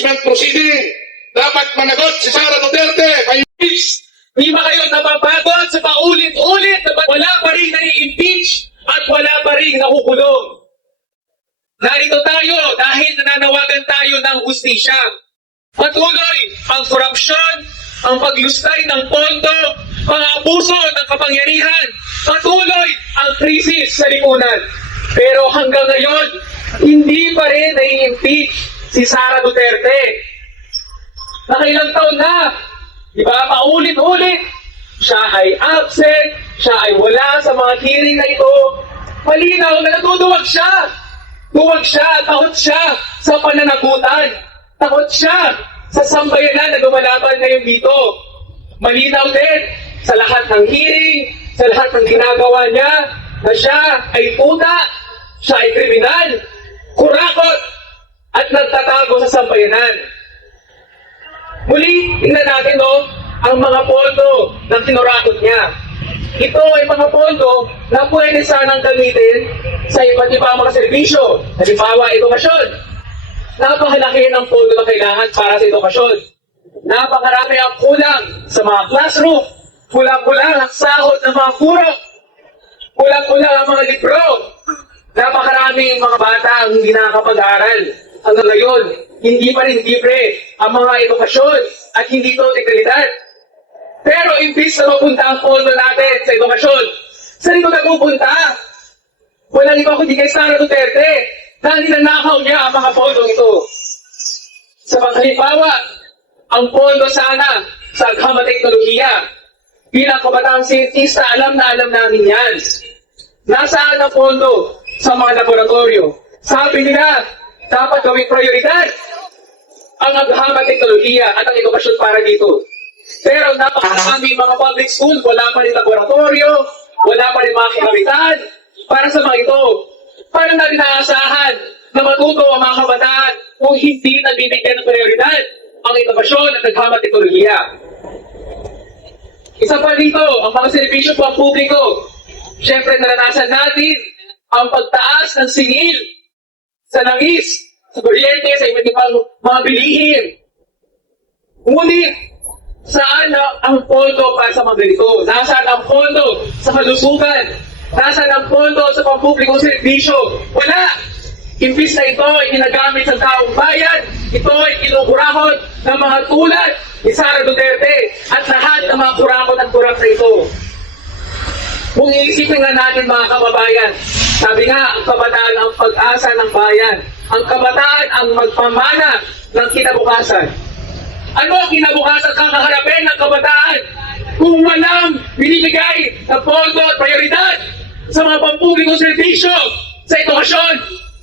impeachment proceeding. Dapat managot si Sara Duterte. Di ba kayo napapagod sa paulit-ulit na wala pa rin nai-impeach at wala pa rin nakukulong? Narito tayo dahil nananawagan tayo ng hustisya. Patuloy ang korupsyon, ang paglustay ng pondo, pang-abuso ng kapangyarihan, patuloy ang krisis sa lipunan. Pero hanggang ngayon, hindi pa rin nai-impeach si Sara Duterte. Nakailang taon na, di ba, paulit-ulit, siya ay absent, siya ay wala sa mga hearing na ito. Malinaw na natutuwag siya. Tuwag siya, takot siya sa pananagutan. Takot siya sa sambayanan na lumalaban ngayon dito. Malinaw din sa lahat ng hearing, sa lahat ng ginagawa niya, na siya ay puta, siya ay kriminal, kurakot, at nagtatago sa sambayanan. Muli, tingnan natin ang mga pondo na kinurakot niya. Ito ay mga pondo na pwede sanang gamitin sa iba't ibang mga serbisyo. Halimbawa, edukasyon. Napakalaki ng pondo na kailangan para sa edukasyon. Napakarami ang kulang sa mga classroom. Kulang-kulang ang sahod ng mga guro. Kulang-kulang ang mga libro. Napakaraming mga bata ang hindi nakakapag-aral. Hanggang ngayon, hindi pa rin libre ang mga edukasyon at hindi ito dekalidad. Pero imbis na mapunta ang pondo natin sa edukasyon, saan ito napupunta? Walang iba kundi kay Sara Duterte dahil ninanakaw niya ang mga pondong ito. Sa panghalimbawa, ang pondo sana sa agham at teknolohiya. Bilang kabataang siyentista, alam namin yan. Nasaan ang pondo sa mga laboratorio? Sabi nila, dapat gawing prioridad ang agham at teknolohiya at ang edukasyon para dito. Pero napakaraming mga public school, wala pa rin laboratorio, wala pa rin mga kinamitan para sa mga ito. Paano natin naasahan na matuto ang mga kabataan kung hindi nabibigyan ng prioridad ang edukasyon at agham at teknolohiya? Isa pa dito, ang mga serbisyo pang publiko. Siyempre, naranasan natin ang pagtaas ng singil sa langis, sa kuryente, sa iba't ibang mga bilihin. Ngunit, saan ang pondo para sa mga ganito? Nasaan ang pondo sa kalusugan? Nasaan ang pondo sa pampublikong serbisyo? Wala! Imbis na ito ay ginagamit sa taong bayan, ito ay kinukurakot ng mga tulad ni Sara Duterte at lahat ng mga kurakot at kurap na ito. Kung iisipin nga natin mga kababayan, sabi nga, ang kabataan ang pag-asa ng bayan. Ang kabataan ang magpamana ng kinabukasan. Ano ang kinabukasan kakaharapin ng kabataan kung walang binibigay na pondo at prioridad sa mga pampublikong serbisyo, sa edukasyon,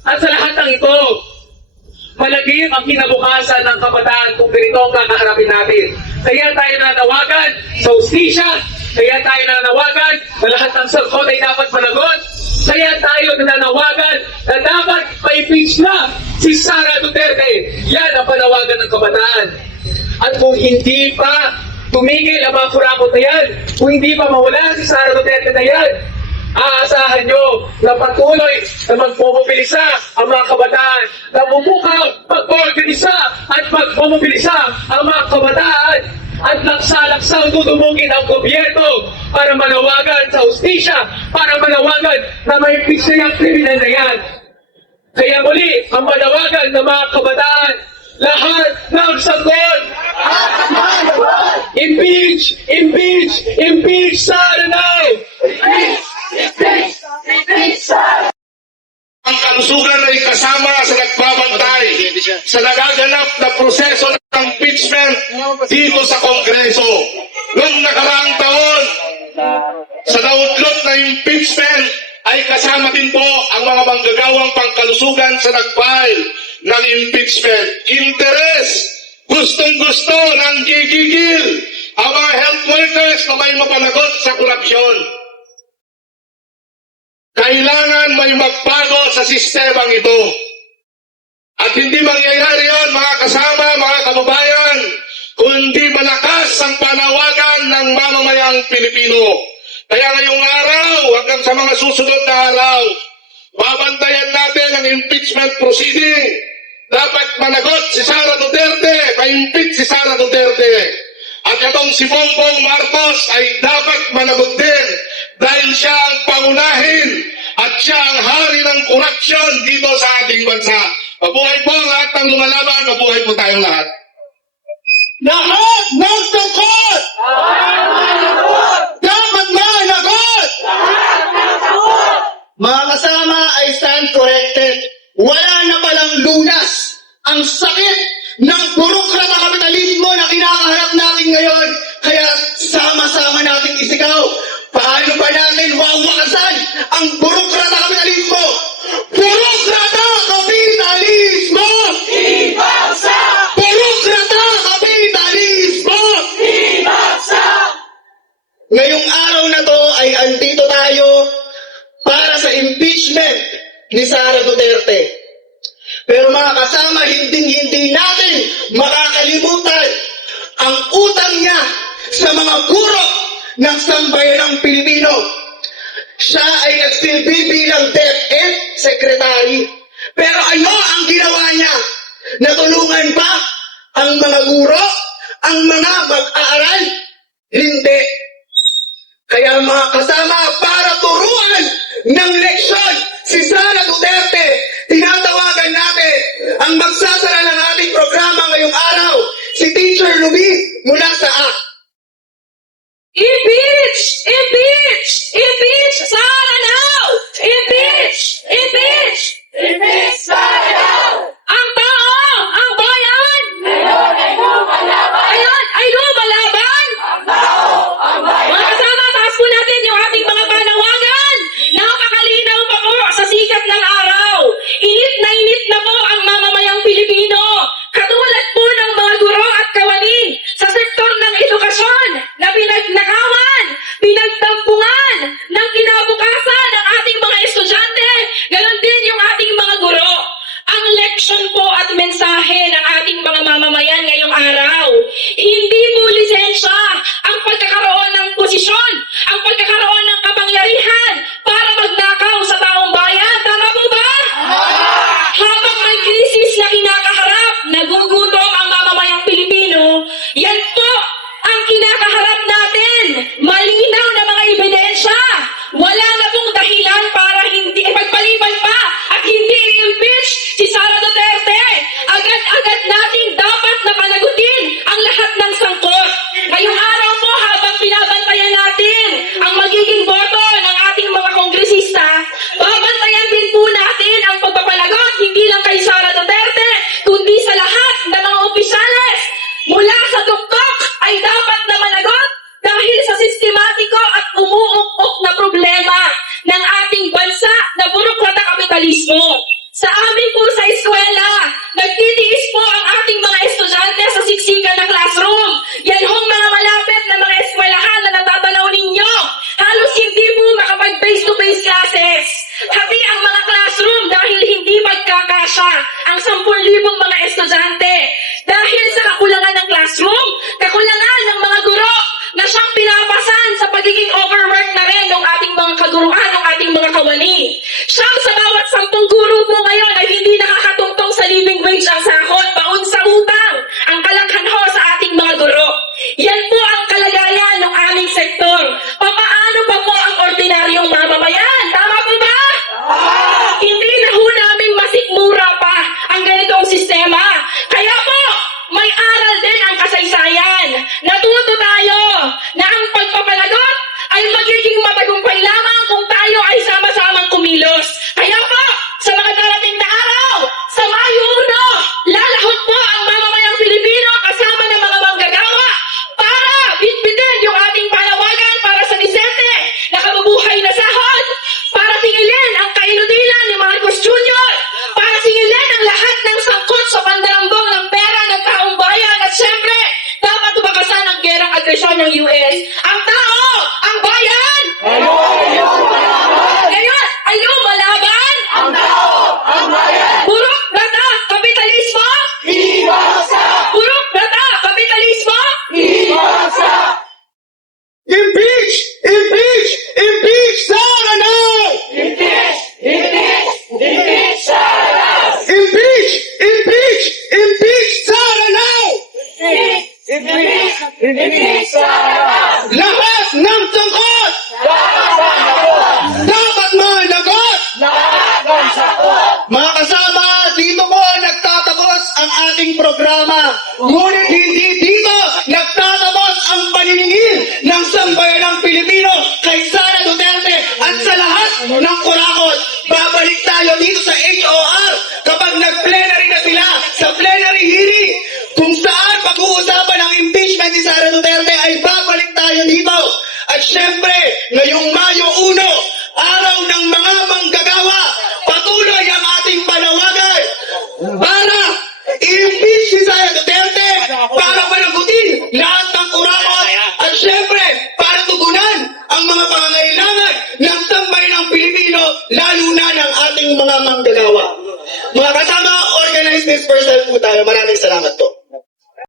at sa lahat ng ito? Malagim ang kinabukasan ng kabataan kung ganito ang kakaharapin natin. Kaya tayo nanawagan sa hustisya, kaya tayo nanawagan na lahat ng sagot ay dapat managot, kaya tayo nananawagan na dapat pa-impeach na si Sara Duterte. Yan ang panawagan ng kabataan. At kung hindi pa tumigil ang mga kurakot na yan, kung hindi pa mawala si Sara Duterte na yan, aasahan nyo na patuloy na magpumobilisa ang mga kabataan, na bumukaw, magpumobilisa at magpumobilisa ang mga kabataan, at laksa-laksang dudumugin ang gobyerno para manawagan sa hustisya, para manawagan na may impeach na yung kriminal na yan. Kaya muli, ang manawagan ng mga kabataan, lahat ng sagot! Impeach! Impeach! Impeach Sara now! Impeach! Impeach! Impeach Sara! Ang kalusugan ay kasama sa nagbabantay sa nagaganap na proseso ng impeachment dito sa Kongreso. Noong nakaraang taon, sa naudlot na impeachment ay kasama din po ang mga manggagawang pangkalusugan sa nag-file ng impeachment. Interes, gustong-gusto ng gigigil ang mga health workers na may mapanagot sa korupsyon. Kailangan may magbago sa sistemang ito. At hindi mangyayari yon, mga kasama, mga kababayan, kundi malakas ang panawagan ng mamamayang Pilipino. Kaya ngayong araw, hanggang sa mga susunod na araw, babantayan natin ang impeachment proceeding dapat managot si Sara Duterte, pa-impeach si Sara Duterte. At itong si Bongbong Marcos ay dapat managot din dahil siya ang pangunahin at siya ang hari ng korupsyon dito sa ating bansa. Mabuhay po ang lahat ng lumalaban, mabuhay po tayong lahat. Lahat ng tungkol! Dapat managot! Mga kasama, I stand corrected. Wala na palang lunas ang sakit ng burokrata kapitalismo na kinakaharap natin ngayon. Kaya sama-sama natin isigaw. Paano pa natin wawakasan ang burokrata kapitalismo? Burokrata kapitalismo! Ibagsak! Burokrata kapitalismo! Ibagsak! Ngayong araw na to ay andito tayo para sa impeachment ni Sara Duterte. Pero mga kasama, hindi natin makakalimutan ang utang niya sa mga guro ng sambayanang Pilipino. Siya ay nagsilbi bilang DepEd Secretary. Pero ano ang ginawa niya? Natulungan ba ang mga guro? Ang mga mag-aaral? Hindi. Kaya mga kasama, para turuan ng leksyon si Sara Duterte, tinatawagan natin ang magsasara ng ating programa ngayong araw, si Teacher Luis mula sa ACT. Impeach! Impeach! Impeach! Sara now! Impeach! Impeach! Impeach Sara now! Ang tao! Ang bayan! Ngayon ay lumalaban! Ngayon ay lumalaban! Ang tao! Ang bayan! Mga kasama, taas po natin yung ating mga panawagan! Napakalino At sa lahat ng kurakot, babalik tayo dito sa HOR kapag nag-plenary na sila sa plenary hearing kung saan pag-uusapan ang impeachment ni Sara Duterte ay babalik tayo dito. At syempre, ngayong Mayo 1, araw ng mga manggagawa, patuloy ang ating panawagan para i-impeach si Sara Duterte, para panagutin lahat ng kurakot, at syempre, para tugunan ang mga pangangailangan ng sambayan ng Pilipino, lalo na ng ating mga manggagawa. Mga kasama, organize this person po tayo. Maraming salamat po.